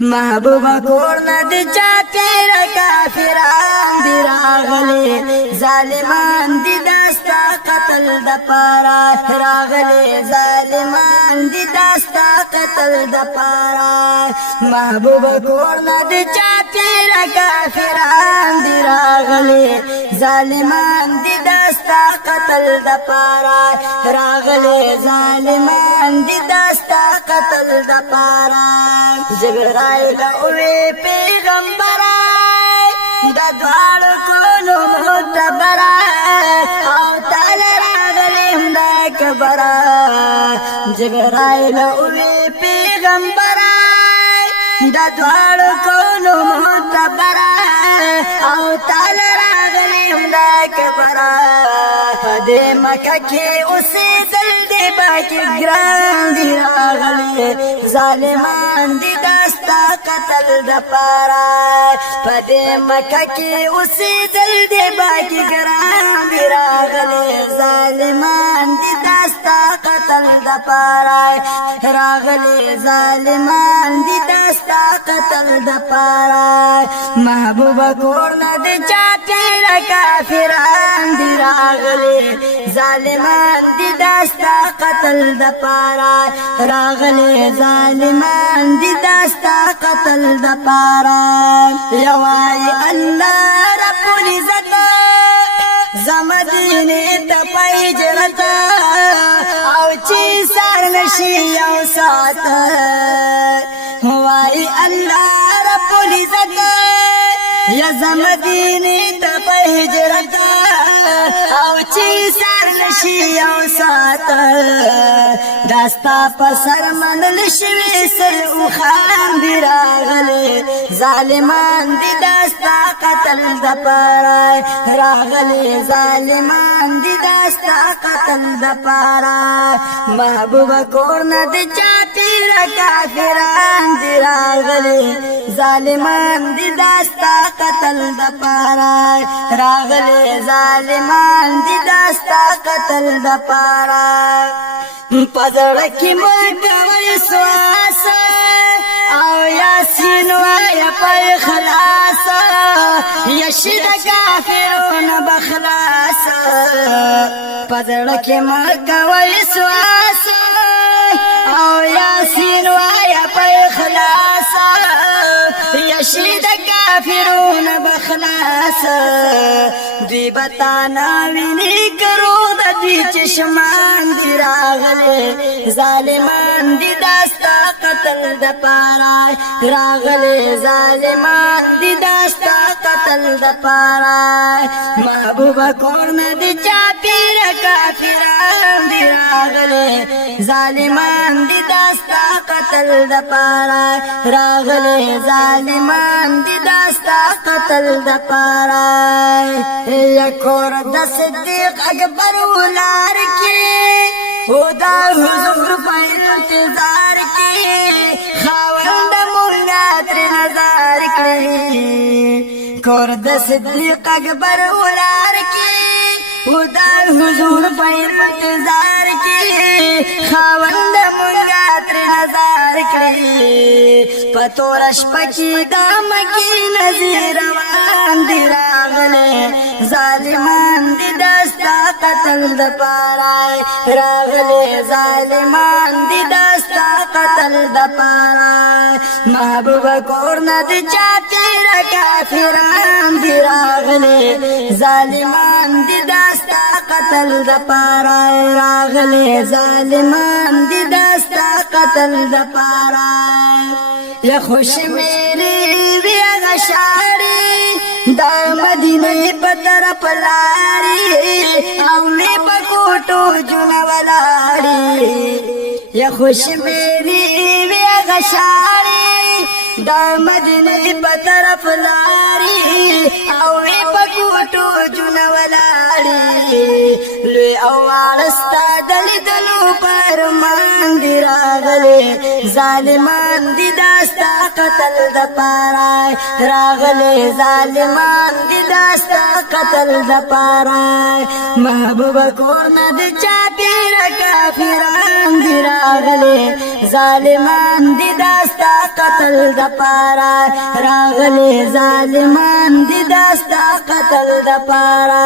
محبوبا کورنا دی چاپیر کافران دی راغلی ظالمان دی داستا قتل دا پارا راغلی ظالمان دی داستا قتل دا پارا محبوبا کورنا دی چاپیر کافران دی راغلی ظالمان دی داستا قتل دا پارا راغلی ظالمان دی داستا قتل دا پارا جبرائیل اوی پیغمبرائی دا دوار کولو معتبرائی او تال راغلیم دا کبرائی جبرائیل اوی پیغمبرائی دا دوار کولو معتبرائی او تال راغلیم دا کبرائی پدے مکہ کی اسی دل دی باکی گران دی راغلی ظالمان دی داستا قتل دا پارا پدے مکہ کی اسی دل دی باکی گران دی راغلی ظالمان دی داستا قتل دا پارا راغلی ظالمان دی داستا قتل دا پارا محبوبا کورنا دی چاپیر کافران دی راغلی ظالمان دی داستا قتل دا پارا راغلی ظالمان دی داستا قتل دا پارا یوائی اللہ رب العزت زمدینی تپای جرتا او چی سار نشی او سات وائی اللہ رب العزت یا زمدینی تپای جرتا او چی سار نشی او سات داستا پسر منل شوی سر او خان دی راغلی ظالمان دی داستا قتل دا پارای راغلی ظالمان دی داستا قتل دا پارای محبوبا کورنا دی چاپیر کافران دی راغلی ظالمان دی داستا قتل دا پارای راغلی ظالمان دی داستا قتل دا پارای پزړکی مرګوي سواس او یاسین وایا په خلاص یشد کافرون بخلاص پزړکی مرګوي سواس او یاسین وایا په خلاص یشد کافرون بخلاص دوی بتانا ویني کرو د دوی چشمان دی راغلی ظالمان دی داستا قتل دا پارای راغلی ظالمان دی داستا قتل دا پارای محبوبا کورنا دی چاپیر کافران دی راغلی ظالمان دی داستا قتل دا پارای راغلی ظالمان دی داستا قتل دا پارای یکور د صدیق اکبر ولار کی خدا حضور په انتظار کی خاوند مولا تر نظر کړی کور د صدیق اکبر ولار کی خدا حضور په انتظار کی خاوند مولا تر نظر کړی پتورش پکی دام کی نظر روان دی راغله ظالمان دی داستا قتل دا پارای راغلی ظالمان دی داستا قتل دا پارای محبوبا کورنا دی چاپیر کافران دی راغلی ظالمان دی داستا قتل دا پارای راغلی ظالمان دی داستا قتل دا پارای یا خوش میری بیا غشاری دا مدینه پتر پلاری اولی پکوٹو جنوالاری یا خوش میری بیا غشاری دا مدینه پتر پلاری اولی پکوٹو جنوالاری لوی اوالستا دلی دلو پرمان دی راغلی ظالمان دی داستا قتل دا پارای راغلی ظالمان دی داستا قتل دا پارای محبوبا کورنا دی چاپیر کافران دی راغلے ظالمان دی داستا قتل دا پارا راغلے ظالمان دی داستا قتل دا پارا